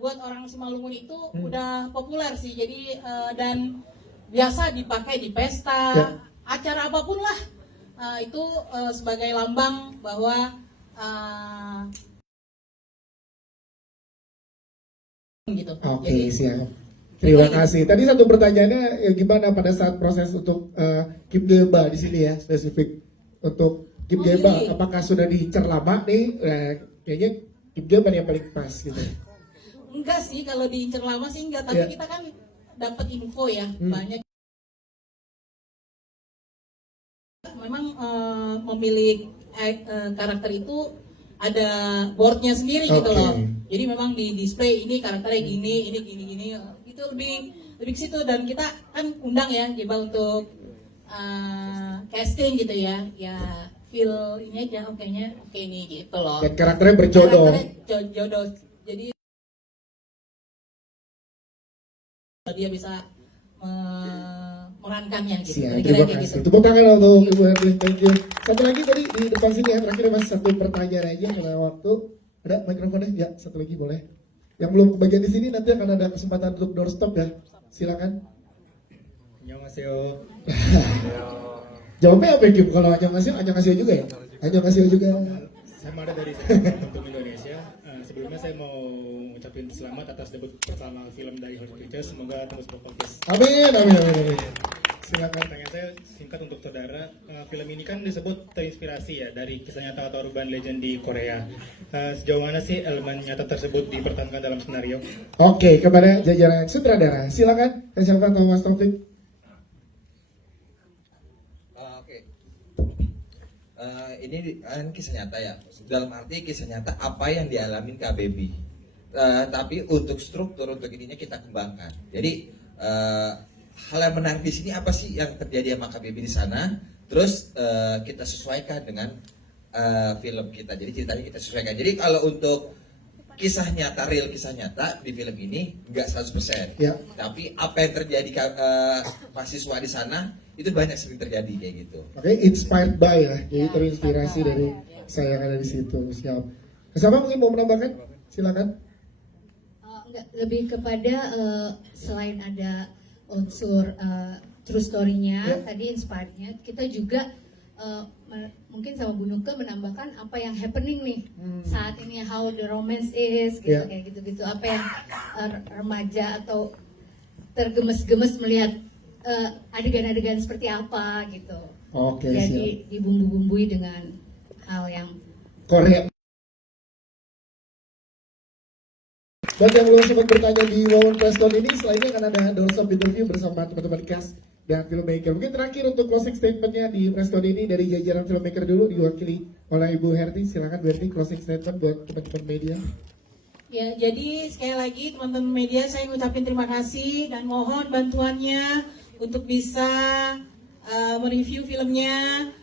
buat orang Simalungun itu udah populer sih. Jadi dan biasa dipakai di pesta, acara apapun lah. Itu sebagai lambang bahwa gitu. Oke, siap. Terima kasih. Tadi satu pertanyaannya gimana pada saat proses untuk Kim Geba di sini ya, spesifik untuk Kim Geba, apakah sudah diincar lama nih? Kayaknya Kim Geba yang paling pas gitu. Enggak sih, kalau diincar lama sih enggak, tapi kita kan dapat info ya, banyak. Memang memilih karakter itu ada boardnya sendiri gitu loh. Jadi memang di display ini karakternya gini, ini gini, itu lebih ke situ. Dan kita kan undang ya Geba untuk casting gitu ya. Ya feel ini aja, oke ini gitu loh. Dan karakternya berjodoh. Jodoh. Jadi dia bisa memerankannya gitu. Siap, terima kasih. Tepuk tangan untuk Ibu Herti, thank you. Satu lagi tadi di depan sini ya, terakhir masih satu pertanyaan aja karena waktu. Ada mikrofonnya? Ya, satu lagi boleh. Yang belum kebagian di sini nanti akan ada kesempatan untuk doorstop ya. Silakan. Annyeonghaseyo. Jawabnya apa Kim? Kalau annyeonghaseyo juga ya? Annyeonghaseyo juga. Saya Mada dari Untuk Indonesia. Sebelumnya saya mau ngucapin selamat atas debut pertama film dari Hot Pictures. Semoga tembus box office. Amin, amin, amin, amin. Silakan. Pertanyaan saya singkat untuk saudara. Film ini kan disebut terinspirasi ya dari kisah nyata atau urban legend di Korea. Sejauh mana sih elemen nyata tersebut dipertahankan dalam skenario? Oke, kepada jajaran sutradara, silakan. Siapa tahu Mas Taufik? Ini kan kisah nyata ya, dalam arti kisah nyata apa yang dialami KBB. Tapi untuk struktur, untuk ininya kita kembangkan. Jadi hal yang menarik di sini apa sih yang terjadi sama KBB di sana? Terus kita sesuaikan dengan film kita. Jadi ceritanya kita sesuaikan. Jadi kalau untuk kisah nyata, real kisah nyata di film ini nggak 100%. Ya. Tapi apa yang terjadi mahasiswa di sana itu banyak sering terjadi kayak gitu. Oke, inspired by ya. Jadi terinspirasi dari saya yang ada di situ. Siap. Siapa mungkin mau menambahkan? Silakan. Enggak, lebih kepada selain ada unsur true story-nya, tadi inspired-nya, kita juga mungkin sama Bu Nuke menambahkan apa yang happening nih saat ini, how the romance is, gitu, kayak gitu-gitu. Apa yang remaja atau tergemes-gemes melihat adegan-adegan seperti apa gitu. Oke, jadi dibumbu-bumbui dengan hal yang Korea. Bagi yang belum sempat bertanya di Wawan Press Con ini, selainnya akan ada doorstop interview bersama teman-teman cast dan filmmaker. Mungkin terakhir untuk closing statementnya di Press Con ini dari jajaran filmmaker dulu diwakili oleh Ibu Herti. Silakan Bu Herti, closing statement buat teman-teman media. Ya, jadi sekali lagi teman-teman media saya ngucapin terima kasih dan mohon bantuannya untuk bisa mereview filmnya.